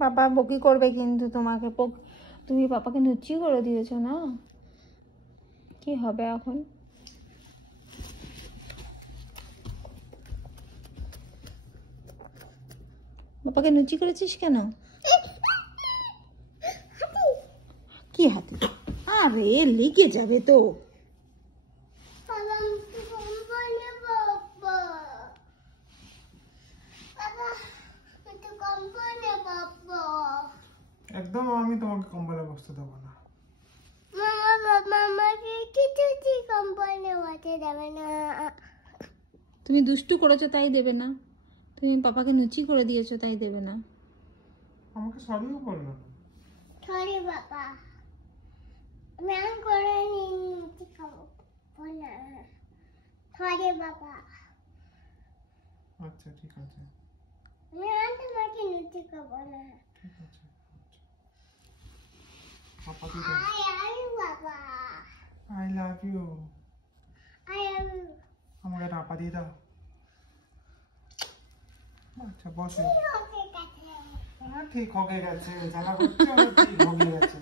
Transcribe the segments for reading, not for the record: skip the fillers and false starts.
পাপা বকি করবে কিন্তু তোমাকে, তুমি পাপাকে নুচি করে দিয়েছো না, কি হবে এখন? পাপাকে নুচি করেছিস কেন? কি হাতি? আরে লেগে যাবে তো। একদম আমি তোমাকে কম্বলে বসতে দেবো না। তুমি দুষ্টু করেছো তাই দেবে না, তুমি পাপাকে নুচি করে দিয়েছো তাই দেবে না। আমাকে সরিও বললো না। সরি বাবা, আমি করে নুচি খাবো না। সরি বাবা। আচ্ছা ঠিক আছে, আমি তোমাকে নুচি খাবো না। ঠিক আছে। পাপা কি বাবা, I love you. I love you. আমাকে টাপা দিয়ে দাও। আচ্ছা বসে। ঠিক হয়ে গেছে, জ্বালা করছে, ঠিক হয়ে গেছে।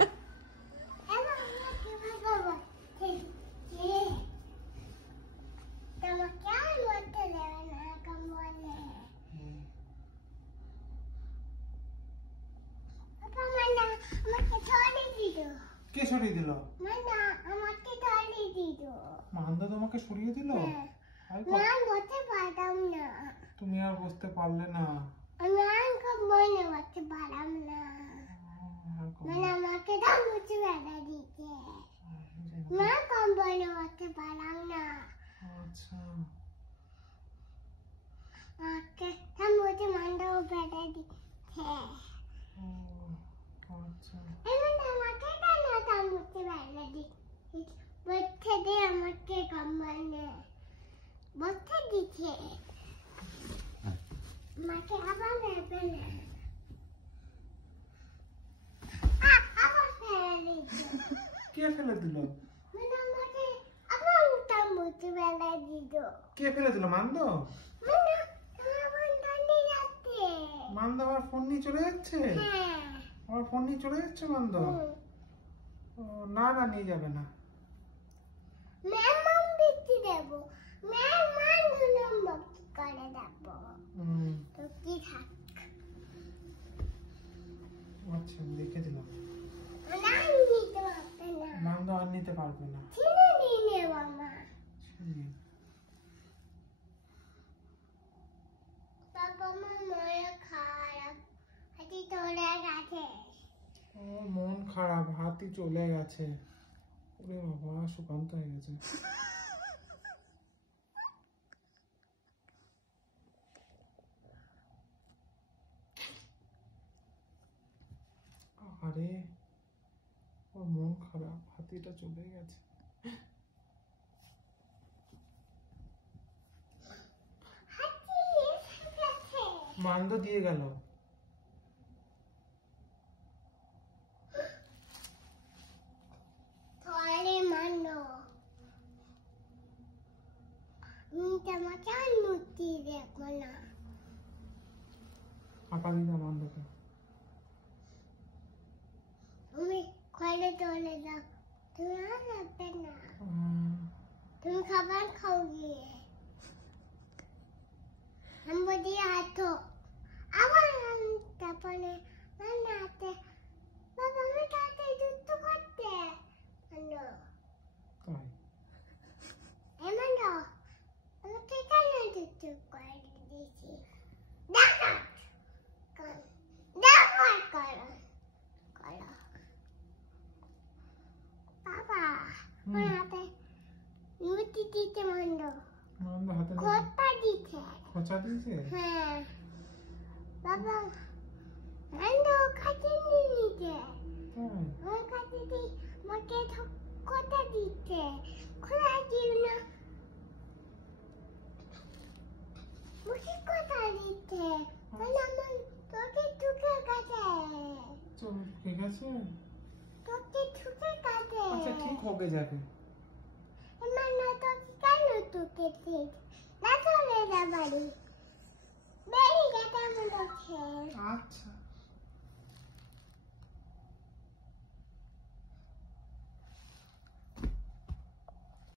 কে সরিয়ে দিল? মান্দ তোমাকে সরিয়ে দিল? তুমি আর বসতে পারলে না? আমাকে মুচি বেড়া দিতে মা কম্বলে বসতে পারলাম না। আচ্ছা আমাকে মুচি মান্দাও বেড়া দিতে। আচ্ছা আমাকে কেন মুচি বেড়া দিতে বসতে দিয়ে আমাকে কম্বলে বসতে দিচ্ছে। আমাকে আবার নেবে না, আবার ফেলে দিচ্ছে। কে ফেলে দিল? আমাকে আবার মুচি বেড়া দিল। কে ফেলে দিল? মান্দ? মান্দ আমার ফোন নিয়ে চলে যাচ্ছে? আমার ফোন নিয়ে চলে যাচ্ছে মান্দ? না না নিয়ে যাবে না। মেমন দিতে দেব, মেমন নম্বর করে দেব। তো কি থাক। আচ্ছা লিখে দিলাম। মান্দ আর নিতে পারবে না। চিনি নিয়ে মামা। বাবা মন খারাপ, হাতি চলে গেছে। ও মন খারাপ, হাতি চলে গেছে। ওরে বাবা সুকান্ত হয়ে গেছে। আরে ওর মন খারাপ, হাতিটা চলে গেছে। মান্দ দিয়ে গেল। আপা দিদা মান্দকে। তুমি ঘরে চলে যাও, তুমি আর যাবে না। তুমি খাবার খাও গিয়ে। আমি দিয়ে হাঁটো আবার তারপরে হাতে বাবা আমি তাতে যুদ্ধ করতে এমন আমাকে কেন যুদ্ধ করে দিয়েছি। বাবা হাতে মুটি দিতে মান্দ হাতে খোঁচা দিতে। খোঁচা দিয়েছে? হ্যাঁ বাবা মান্দ খাতে নিয়ে নিতে। ওই খাতে দিয়ে আমাকে খোঁচা দিতে। খোলা দিও না, মুখে খোঁচা দিতে। আমার তোকে ঠুকে গেছে। ঠুকে গেছে? তোকে ঠুকে গেছে। আচ্ছা ঠিক হবে যাবে। তোকে কেন ঠুকেছিস? না চলে যা বাড়ি। আচ্ছা